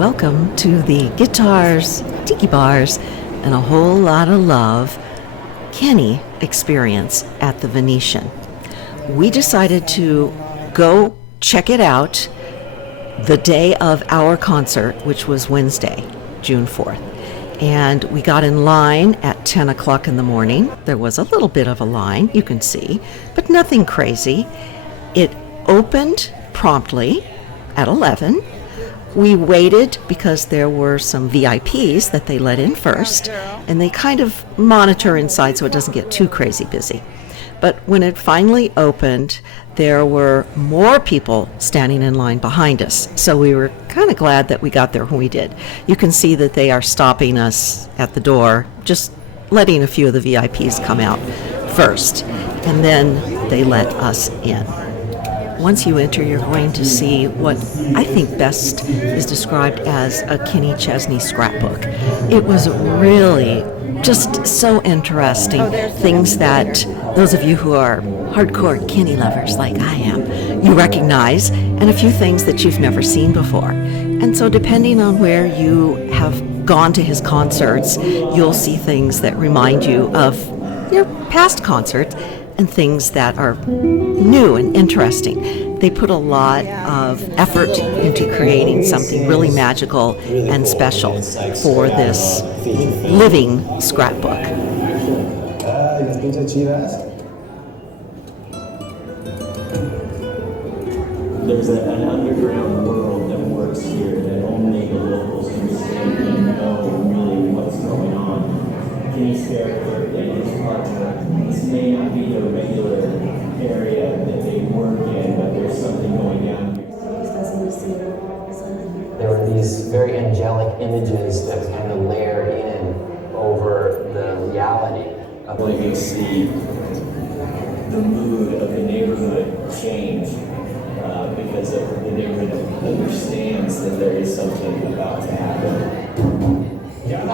Welcome to the guitars, tiki bars, and a whole lot of love Kenny experience at the Venetian. We decided to go check it out the day of our concert, which was Wednesday, June 4th. And we got in line at 10 o'clock in the morning. There was a little bit of a line, you can see, but nothing crazy. It opened promptly at 11. We waited because there were some VIPs that they let in first, and they kind of monitor inside so it doesn't get too crazy busy. But when it finally opened, there were more people standing in line behind us. So we were kind of glad that we got there when we did. You can see that they are stopping us at the door, just letting a few of the VIPs come out first, and then they let us in. Once you enter, you're going to see what I think best is described as a Kenny Chesney scrapbook. It was really just so interesting. Things that those of you who are hardcore Kenny lovers like I am, you recognize, and a few things that you've never seen before. And so depending on where you have gone to his concerts, you'll see things that remind you of your past concerts and things that are new and interesting. They put a lot of effort into creating something really magical and special for this living scrapbook. There's an underground world that works here that only the locals understand and know really what's going on. Kenny's character and his partner, this may not be the regular area that they work in, but there's something going on here. There were these very angelic images that kind of layered in over the reality of When you see the mood of the neighborhood change, because of the neighborhood understands that there is something about to happen. Yeah.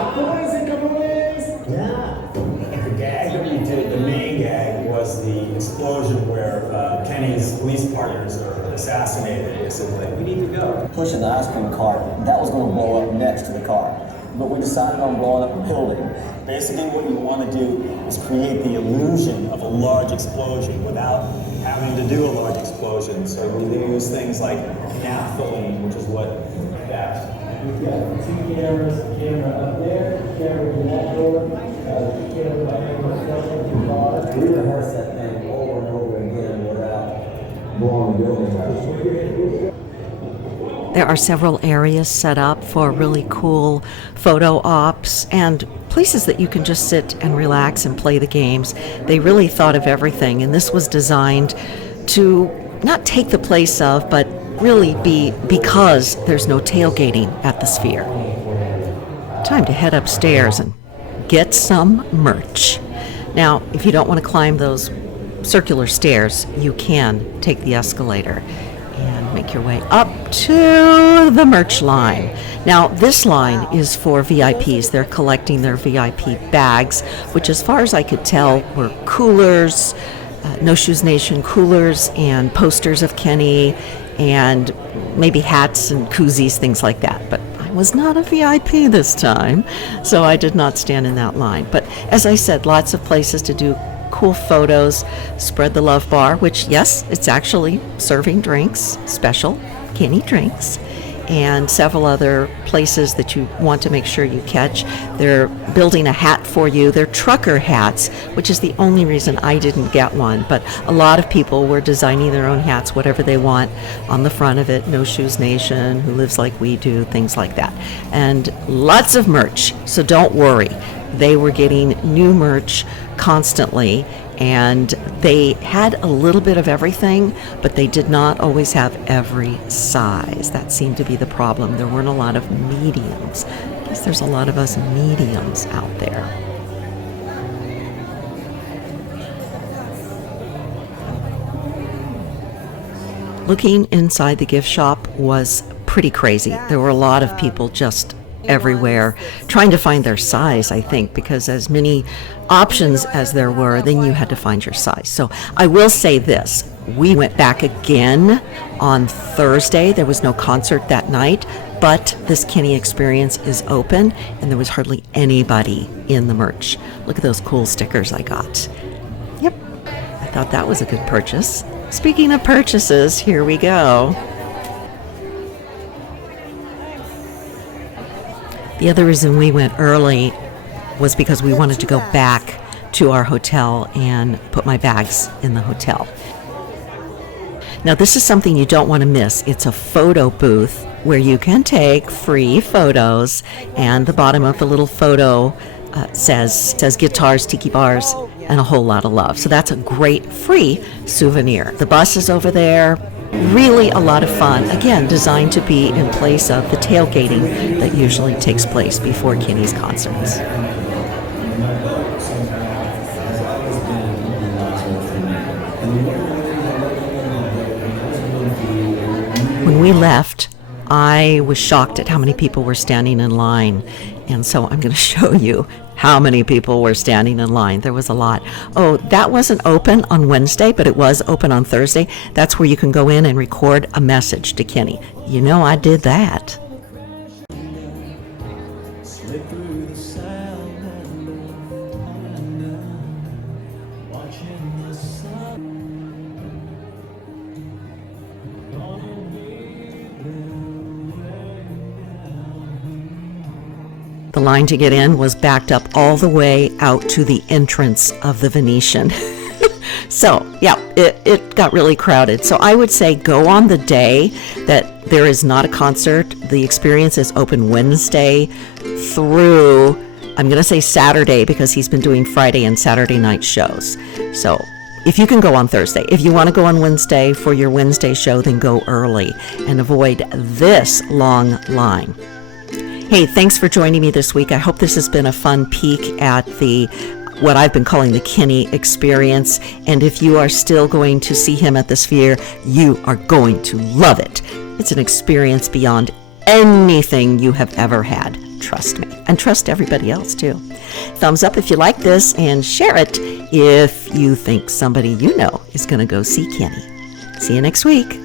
The gag that we did, the main gag, was the explosion where Kenny's police partners are assassinated. They said, like, we need to go. Pushing the ice cream cart, that was going to blow up next to the car. But we decided on blowing up a building. Basically, what we want to do is create the illusion of a large explosion without having to do a large explosion. So we use things like naphthalene, which is what that's. We've got two cameras, a camera up there, a camera in that door, a camera behind the car. We rehearse that thing over and over again without blowing the building up. There are several areas set up for really cool photo ops and places that you can just sit and relax and play the games. They really thought of everything, and this was designed to not take the place of, but really be because there's no tailgating at the Sphere. Time to head upstairs and get some merch. Now, if you don't want to climb those circular stairs, you can take the escalator and make your way up to the merch line. Now, this line is for VIPs. They're collecting their VIP bags, which as far as I could tell were coolers, No Shoes Nation coolers and posters of Kenny and maybe hats and koozies, things like that. But I was not a VIP this time, so I did not stand in that line. But as I said, lots of places to do cool photos. Spread the Love Bar, which, yes, it's actually serving drinks, special Kenny drinks, and several other places that you want to make sure you catch. They're building a hat for you. They're trucker hats, which is the only reason I didn't get one, but a lot of people were designing their own hats, whatever they want, on the front of it. No Shoes Nation, Who Lives Like We Do, things like that. And lots of merch, so don't worry. They were getting new merch constantly, and they had a little bit of everything, but they did not always have every size. That seemed to be the problem. There weren't a lot of mediums. I guess there's a lot of us mediums out there. Looking inside the gift shop was pretty crazy. There were a lot of people just everywhere trying to find their size, I think, because as many options as there were, then you had to find your size. So I will say this, we went back again on Thursday. There was no concert that night. but this Kinney experience is open, and there was hardly anybody in the merch. Look at those cool stickers I got. Yep, I thought that was a good purchase. Speaking of purchases, here we go. The other reason we went early was because we wanted to go back to our hotel and put my bags in the hotel. Now, this is something you don't want to miss. It's a photo booth where you can take free photos, and the bottom of the little photo says guitars, tiki bars, and a whole lot of love. So that's a great free souvenir. The bus is over there. Really a lot of fun. Again, designed to be in place of the tailgating that usually takes place before Kinney's concerts. When we left, I was shocked at how many people were standing in line. And so I'm going to show you how many people were standing in line. There was a lot. Oh, that wasn't open on Wednesday, but it was open on Thursday. That's where you can go in and record a message to Kinney. You know, I did that. The line to get in was backed up all the way out to the entrance of the Venetian. So, yeah, it got really crowded. So I would say go on the day that there is not a concert. The experience is open Wednesday through, I'm going to say Saturday, because he's been doing Friday and Saturday night shows. So if you can go on Thursday, if you want to go on Wednesday for your Wednesday show, then go early and avoid this long line. Hey, thanks for joining me this week. I hope this has been a fun peek at what I've been calling the Kinney experience. And if you are still going to see him at the Sphere, you are going to love it. It's an experience beyond anything you have ever had. Trust me. And trust everybody else, too. Thumbs up if you like this, and share it if you think somebody you know is going to go see Kinney. See you next week.